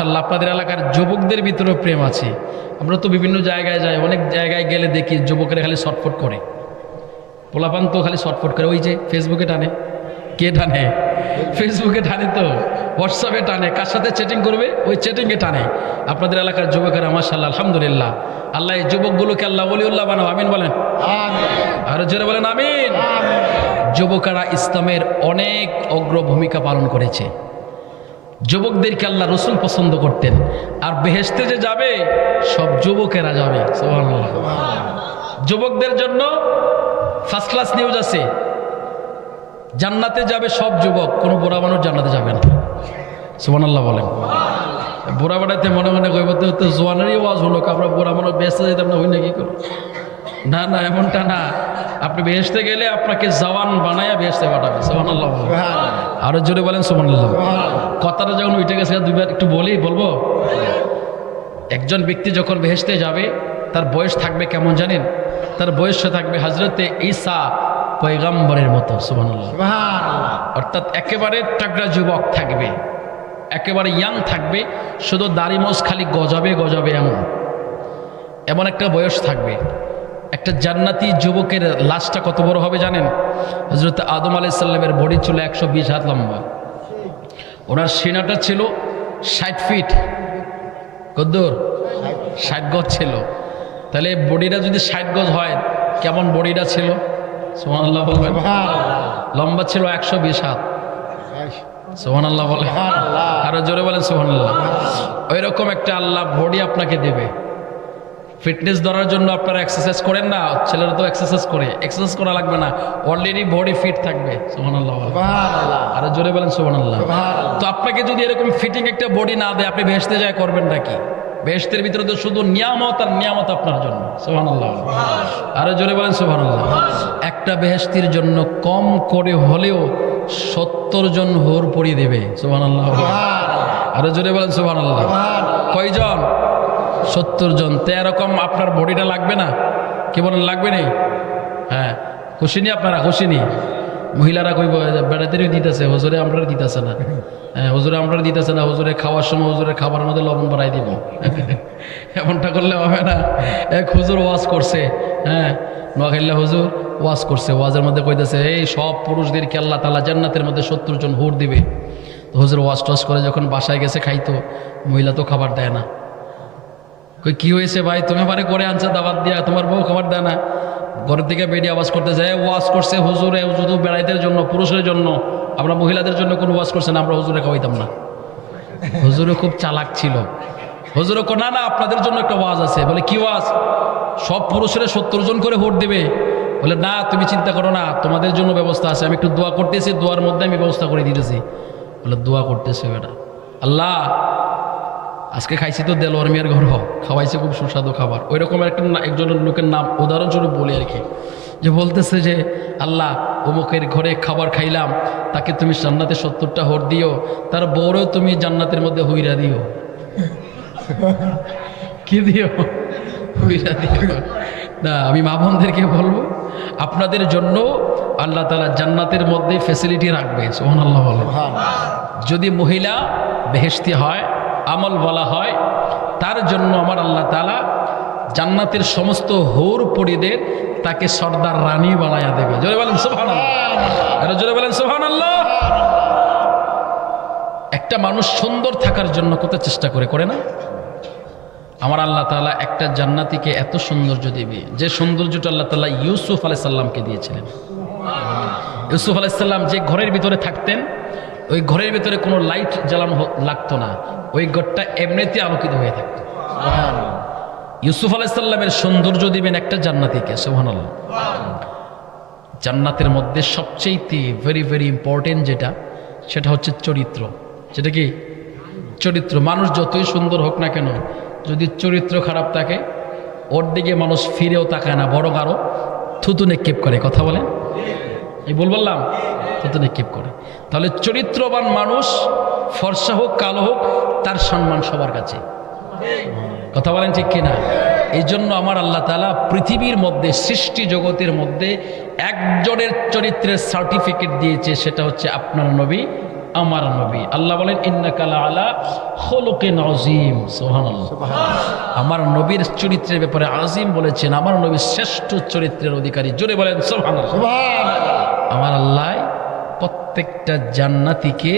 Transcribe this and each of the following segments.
মাশাআল্লাহ আপনাদের এলাকার যুবকদের ভিতরেও প্রেম আছে। আমরা তো বিভিন্ন জায়গায় যাই, অনেক জায়গায় গেলে দেখি যুবকেরা খালি শর্টফট করে, পোলাপান তো খালি শর্টফট করে। ওই যে ফেসবুকে টানে, কে টানে? ফেসবুকে টানে, তো হোয়াটসঅ্যাপে টানে, কার সাথে চ্যাটিং করবে ওই চ্যাটিংয়ে টানে। আপনাদের এলাকার যুবকেরা মাশাআল্লাহ আলহামদুলিল্লাহ, আল্লাহ এই যুবকগুলোকে আল্লাহ ওলিউল্লাহ বানাও, আমিন বলেন। আরো জোরে বলেন আমিন। যুবকেরা ইসলামের অনেক অগ্র ভূমিকা পালন করেছে। যুবকদেরকে আল্লাহ রসুল পছন্দ করতেন। আর বেহেশতে যে যাবে সব যুবকেরা যাবে, সুবহানাল্লাহ। যুবকদের জন্য ফার্স্ট ক্লাস নিউজ আছে, জান্নাতে যাবে সব যুবক, কোনো বুড়া মানুষ জান্নাতে যাবে না, সুবহানাল্লাহ বলেন। বুড়া বাড়াইতে মনে মনে কইব তো জোয়ানেরই ওয়াজ হলো, আমরা বুড়া মানুষ বেহেশতে যেতাম না, হই না কি করো? না না, এমনটা না। আপনি বেহেশতে গেলে আপনাকে জওয়ান বানায়া বেহেশতে পাঠাবে, সুবহানাল্লাহ। আরো জোরে বলেন সুবহানাল্লাহ। কথাটা যখন উঠে গেছে দুইবার একটু বলবো। একজন ব্যক্তি যখন বেহেশতে যাবে তার বয়স থাকবে কেমন জানেন? তার বয়স থাকবে হযরতে ঈসা পয়গম্বরের মতো, সুবহানাল্লাহ। অর্থাৎ একেবারে টাকরা যুবক থাকবে, একেবারে ইয়াং থাকবে, শুধু দাড়ি মোছ খালি গজাবে গজাবে, এমন একটা বয়স থাকবে। একটা জান্নাতি যুবকের লাশটা কত বড় হবে জানেন? হযরত আদম আলাইহিস সালামের বডি ছিল 120 হাত লম্বা, ওনার সিনাটা ছিল 60 ফিট, কদ্দুর 60 গজ ছিল। তাহলে বডিটা যদি 60 গজ হয়, কেমন বডিটা ছিল? সুবহানাল্লাহ বলবেন। লম্বা ছিল 120 হাত, সুবহানাল্লাহ বলেন। আরো জোরে বলেন সুবহানাল্লাহ। ওই রকম একটা আল্লাহ বডি আপনাকে দেবে। ফিটনেস ধরার জন্য আপনারা এক্সারসাইজ করেন না, ছেলেরা তো এক্সারসাইজ করে, এক্সারসাইজ করা লাগবে না, অলরেডি বডি ফিট থাকবে, সুবহানাল্লাহ। আরো জোরে বলেন সুবহানাল্লাহ। তো আপনাকে যদি এরকম ফিটিং একটা বডি না দেয়, আপনি বেহেশতে যায় করবেন নাকি? বেহেশতের ভিতরে তো শুধু নিয়ামত আর নিয়ামত আপনার জন্য, সুবহানাল্লাহ। আরো জোরে বলেন সুবহানাল্লাহ। একটা বেহেশতির জন্য কম করে হলেও 70 জন হুর পড়িয়ে দেবে, সুবহানাল্লাহ। আরো জোরে বলেন সুবহানাল্লাহ। কয়জন? 70 জন। তো এরকম আপনার বডিটা লাগবে না? কি বলেন, লাগবে নেই? হ্যাঁ, খুশি নি আপনারা? খুশি নি? মহিলারা কইব বেড়াতেরই দিতেছে, হুজুরে আমরা দিতেছে না। হ্যাঁ, হুজুরে আমরা দিতেছে না, হুজুরে খাওয়ার সময় হুজুরের খাবার মধ্যে লবণ বাড়াই দিব। এমনটা করলে হবে না। এক হুজুর ওয়াজ করছে, হ্যাঁ, নোয়াখাইল্লা হুজুর ওয়াজ করছে, ওয়াজের মধ্যে কইতেছে এই সব পুরুষদেরকে আল্লাহ তাআলা জান্নাতের মধ্যে 70 জন হুর দিবে। তো হুজুর ওয়াজ টস করে যখন বাসায় গেছে খাইতো, মহিলা তো খাবার দেয় না। কই কি হয়েছে ভাই, তুমি আমারে করে আনছে দাওয়াত দিয়া, তোমার বউ খাবার দেয় না? ঘরের থেকে বেরিয়ে আওয়াজ করতে যায়, ওয়াজ করছে হুজুরে শুধু বেড়াইদের জন্য, পুরুষের জন্য, আমরা মহিলাদের জন্য কোনো ওয়াজ করছে না, আমরা হুজুরে খাওয়াইতাম না। হুজুরে খুব চালাক ছিল। হুজুরে কো না না, আপনাদের জন্য একটা ওয়াজ আছে। বলে কি ওয়াজ? সব পুরুষেরা 70 জন করে ভোট দিবে। বলে না, তুমি চিন্তা করো না, তোমাদের জন্য ব্যবস্থা আছে, আমি একটু দোয়া করতেছি, দোয়ার মধ্যে আমি ব্যবস্থা করে দিতেছি। বলে দোয়া করতেছে বেটা, আল্লাহ আজকে খাইছি তো দেলোয়ার মিয়ার ঘর, খাওয়াইছে খুব সুস্বাদু খাবার। ওই রকম একটা একজনের লোকের নাম উদাহরণস্বরূপ বলি আর কি, যে বলতেছে যে আল্লাহ অমুকের ঘরে খাবার খাইলাম, তাকে তুমি জান্নাতে 70টা হোর দিও, তার বউরেও তুমি জান্নাতের মধ্যে হুইরা দিও। কি দিও? হুইরা দিও। না, আমি মা বোনদেরকে বলবো, আপনাদের জন্য আল্লাহ তাআলা জান্নাতের মধ্যে ফ্যাসিলিটি রাখবে, সুবহানাল্লাহ বলেন। যদি মহিলা বেহেশতি হয়, আমল বলা হয়, তার জন্য আমার আল্লাহ তাআলা জান্নাতের সমস্ত হুর পরিদের তাকে সর্দার রানী বানায়া দেবে। জোরে বলেন সুবহানাল্লাহ। আরে জোরে বলেন সুবহানাল্লাহ। একটা মানুষ সুন্দর থাকার জন্য কত চেষ্টা করে না? আমার আল্লাহ তাআলা একটা জান্নাতীকে এত সৌন্দর্য দিবে, যে সৌন্দর্যটা আল্লাহ তাআলা ইউসুফ আলাইহিস সালামকে দিয়েছিলেন। ইউসুফ আলাইহিস সালাম যে ঘরের ভিতরে থাকতেন, ওই ঘরের ভিতরে কোনো লাইট জ্বালানো লাগতো না, ওই ঘরটা এমনিতে আলোকিত হয়ে থাকতো। ইউসুফ আলাইহিস সালামের সৌন্দর্য দিবেন একটা জান্নাতীকে, সুবহানাল্লাহ। জান্নাতের মধ্যে সবচেয়ে ভেরি ভেরি ইম্পর্টেন্ট যেটা, সেটা হচ্ছে চরিত্র। সেটা কি? চরিত্র। মানুষ যতই সুন্দর হোক না কেন, যদি চরিত্র খারাপ থাকে, ওর দিকে মানুষ ফিরেও তাকায় না, বরং আরো থুতু নিক্ষেপ করে। কথা বলেন? এই বললাম, থুতু নিক্ষেপ করে। তাহলে চরিত্রবান মানুষ ফর্সা হোক কালো হোক, তার সম্মান সবার কাছে। কথা বলেন ঠিক কিনা? এই জন্য আমার আল্লাহ তাআলা পৃথিবীর মধ্যে, সৃষ্টি জগতের মধ্যে একজনের চরিত্রের সার্টিফিকেট দিয়েছে, সেটা হচ্ছে আপনার নবী আমার নবী। আল্লাহ বলেন ইন্নাকা লাআলা খুলুকিন আযীম, সুবহানাল্লাহ। আমার নবীর চরিত্রের ব্যাপারে আজিম বলেছেন, আমার নবী শ্রেষ্ঠ চরিত্রের অধিকারী। জোরে বলেন সুবহানাল্লাহ। আমার আল্লাহ প্রত্যেকটা জান্নাতীকে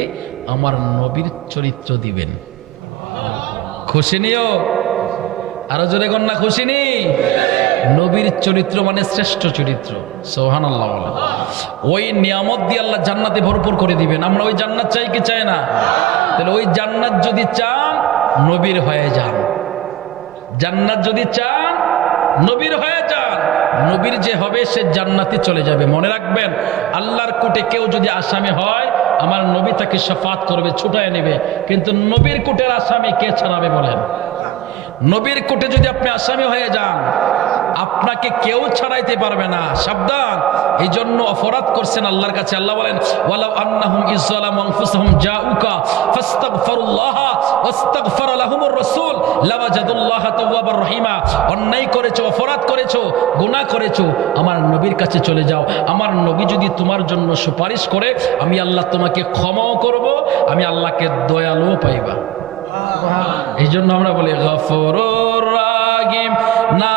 আমার নবীর চরিত্র দিবেন। খুশি নিও, আরো জোরে কন্যা খুশি নি। নবীর চরিত্র মানে শ্রেষ্ঠ চরিত্র, সুবহানাল্লাহ বলেন। ওই নিয়ামত দিয়ে আল্লাহ জান্নাতে ভরপুর করে দিবেন। আমরা ওই জান্নাত চাই কি চাই না? তাহলে ওই জান্নাত যদি চান নবীর হয়ে যান, জান্নাত যদি চান নবীর হয়ে যান। নবীর যে হবে সে জান্নাতে চলে যাবে। মনে রাখবেন, আল্লাহর কোর্টে কেউ যদি আসামি হয় আমার নবী তাকে শাফাত করবে, ছুটায় নেবে। কিন্তু নবীর কোর্টের আসামি কে ছাড়াবে বলেন? নবীর কোর্টে যদি আপনি আসামি হয়ে যান আপনাকে কেউ ছাড়াইতে পারবে না, সাবধান। এই জন্য অপরাধ করছেন আল্লাহর কাছে। আল্লাহ বলেন ওয়ালাউ আন্নাহুম ইযলামু আনফুসাহুম জাউকা ফাস্তাগফিরুল্লাহ ওয়াস্তাগফার লাহুমুর রাসূল লাওয়াজাদুল্লাহ তাওয়াবার রহিমা। অন্যায় করেছো, অপরাধ করেছো, গুনাহ করেছো, আমার নবীর কাছে চলে যাও। আমার নবী যদি তোমার জন্য সুপারিশ করে আমি আল্লাহ তোমাকে ক্ষমাও করব, আমি আল্লাহকে দয়ালুও পাইবা। এই জন্য আমরা বলি গফুরুর রাহিম না